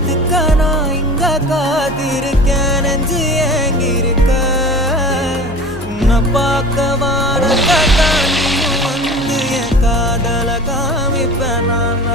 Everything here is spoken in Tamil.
காத்துக்க நான் இங்க காத்திருக்கேன் நெஞ்சு ஏங்கிருக்க உன்னை பார்க்க வாரத்தை தாண்டியும் வந்து என் காதல காமிப்பேன் நான்